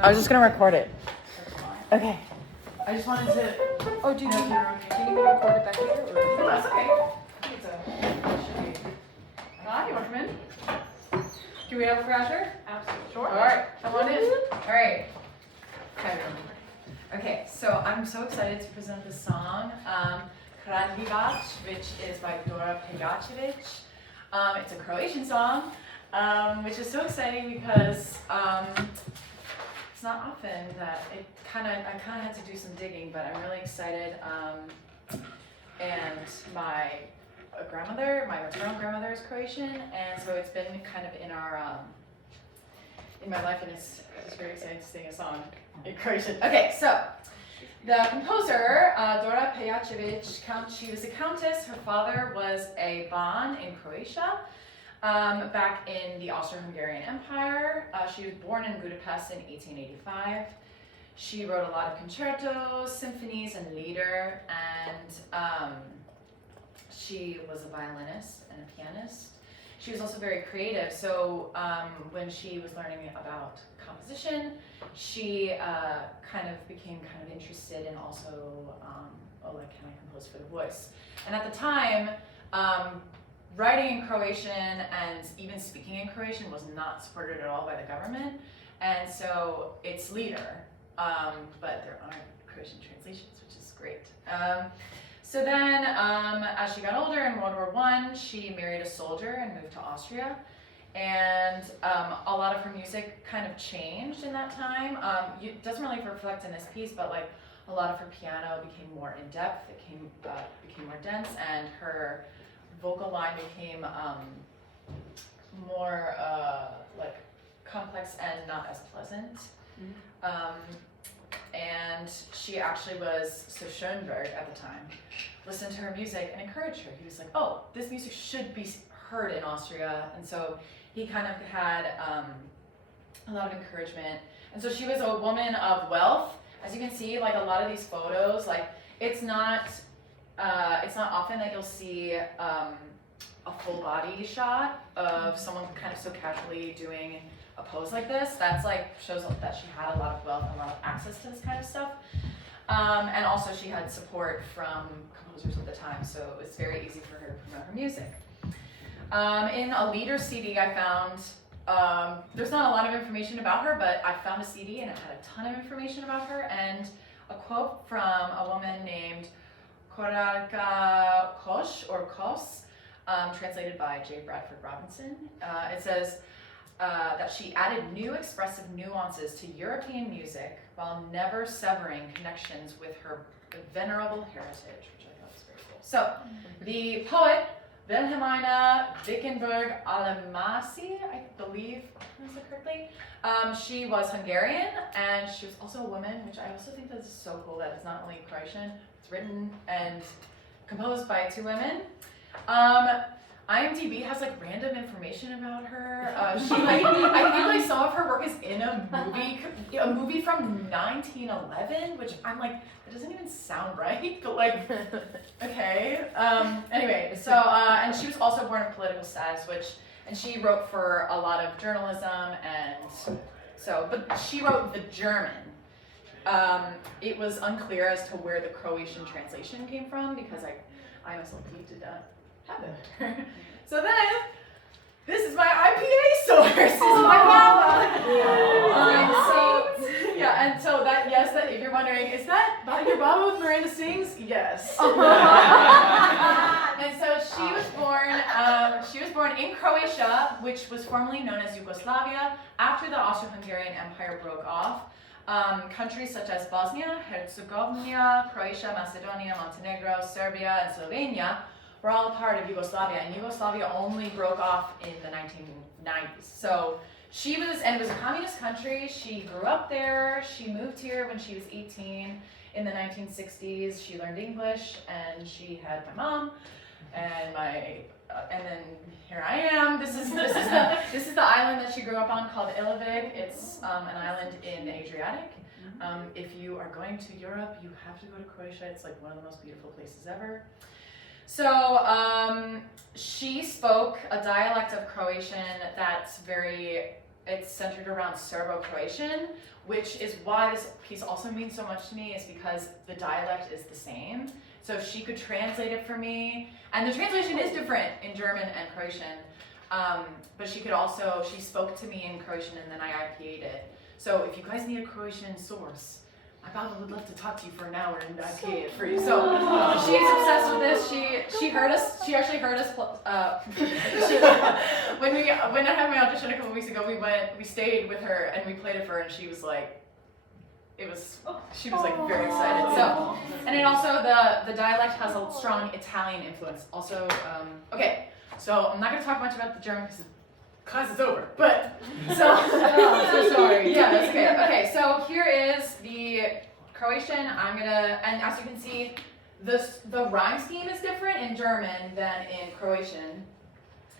I was just gonna record it. Okay. I just wanted to. Oh, do you need me to record it back here? Or? No, that's okay. I think it should be. Hi, you want to come in? Do we have a crasher? Absolutely. Sure. All right, come on in. All right. Okay, so I'm so excited to present this song, Kradljivac, which is by Pejačević. It's a Croatian song, which is so exciting because it's not often that I kind of had to do some digging, but I'm really excited. And my grandmother, my maternal grandmother, is Croatian, and so it's been kind of in our in my life, and it's very exciting to sing a song in Croatian. Okay, so the composer, Dora Pejačević, she was a countess. Her father was a Ban in Croatia. Back in the Austro-Hungarian Empire. She was born in Budapest in 1885. She wrote a lot of concertos, symphonies, and lieder, and she was a violinist and a pianist. She was also very creative, so when she was learning about composition, she kind of became interested in also, can I compose for the voice? And at the time, writing in Croatian and even speaking in Croatian was not supported at all by the government, and so it's lieder, but there aren't Croatian translations, which is great. So then, as she got older in World War I, she married a soldier and moved to Austria, and a lot of her music kind of changed in that time. It doesn't really reflect in this piece, but like a lot of her piano became more in depth, it became more dense, and her vocal line became more like complex and not as pleasant. And she actually so Schoenberg at the time listened to her music and encouraged her. He was like, oh, this music should be heard in Austria. And so he kind of had a lot of encouragement. And so she was a woman of wealth. As you can see, like a lot of these photos, like it's not often that you'll see a full body shot of someone kind of so casually doing a pose like this. That's like shows that she had a lot of wealth and a lot of access to this kind of stuff. And also she had support from composers at the time, so it was very easy for her to promote her music. In a lieder CD I found, there's not a lot of information about her, but I found a CD and it had a ton of information about her, and a quote from a woman named Kos, translated by J. Bradford Robinson. It says that she added new expressive nuances to European music while never severing connections with her venerable heritage, which I thought was very cool. So, the poet Wilhelmina Wickenburg-Alamasi, I believe I pronounced it correctly. She was Hungarian, and she was also a woman, which I also think that is so cool that it's not only Croatian, it's written and composed by two women. IMDb has like random information about her. She like I think like some of her work is in a movie from 1911, which I'm like, it doesn't even sound right, but like, okay. Anyway, so and she was also born of political status, and she wrote for a lot of journalism, and so, but she wrote the German. It was unclear as to where the Croatian translation came from because I myself did not have it. So then, this is my IPA source. This is my lava. And so that if you're wondering, is that your Baba with Miranda Sings? Yes. And so she was born in Croatia, which was formerly known as Yugoslavia, after the Austro-Hungarian Empire broke off. Countries such as Bosnia, Herzegovina, Croatia, Macedonia, Montenegro, Serbia, and Slovenia were all part of Yugoslavia, and Yugoslavia only broke off in the 1990s. So it was a communist country. She grew up there. She moved here when she was 18 in the 1960s. She learned English, and she had my mom, and then here I am. This is the island that she grew up on called Ilovik. It's an island in the Adriatic. If you are going to Europe, you have to go to Croatia. It's like one of the most beautiful places ever. So she spoke a dialect of Croatian that's very it's centered around Serbo-Croatian, which is why this piece also means so much to me, is because the dialect is the same. So she could translate it for me, and the translation is different in German and Croatian, but she spoke to me in Croatian and then I IPA'd it. So if you guys need a Croatian source, my Baba would love to talk to you for an hour and IPA it for you. So she's obsessed with this. She heard us. She actually heard us. When I had my audition a couple weeks ago, we stayed with her and we played it for her, and she was like, she was like very excited. So, and then also the dialect has a strong Italian influence. Also, okay. So I'm not gonna talk much about the German because class is over. But so I'm so sorry. Yeah, that's okay. Okay, so here is the Croatian. And as you can see, the rhyme scheme is different in German than in Croatian.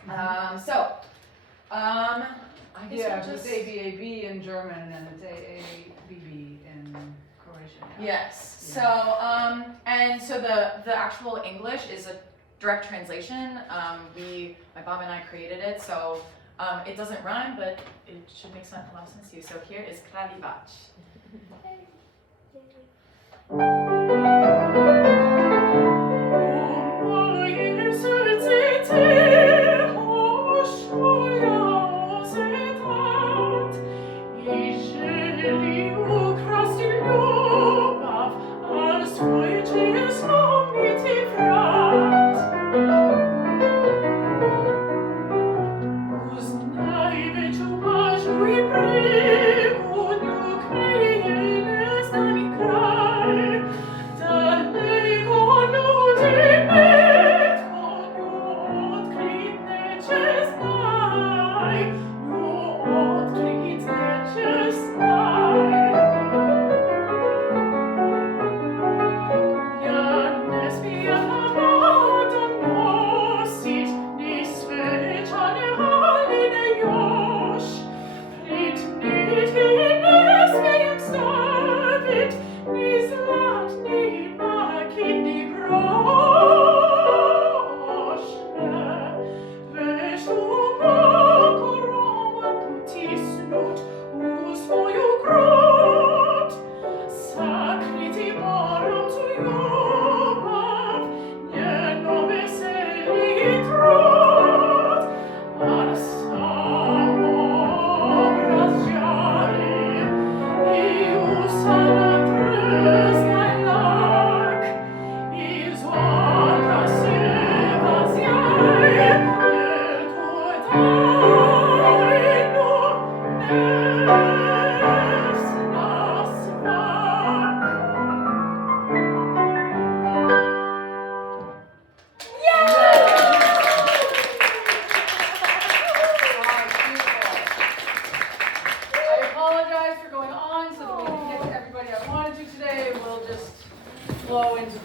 I guess Yeah, we'll it's just ABAB in German and it's AABB in Croatian. yes. Yeah. So the actual English is a direct translation. My Bob and I created it, so it doesn't rhyme, but it should make a lot of sense to you. So here is Kradljivac.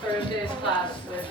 Thursday's class with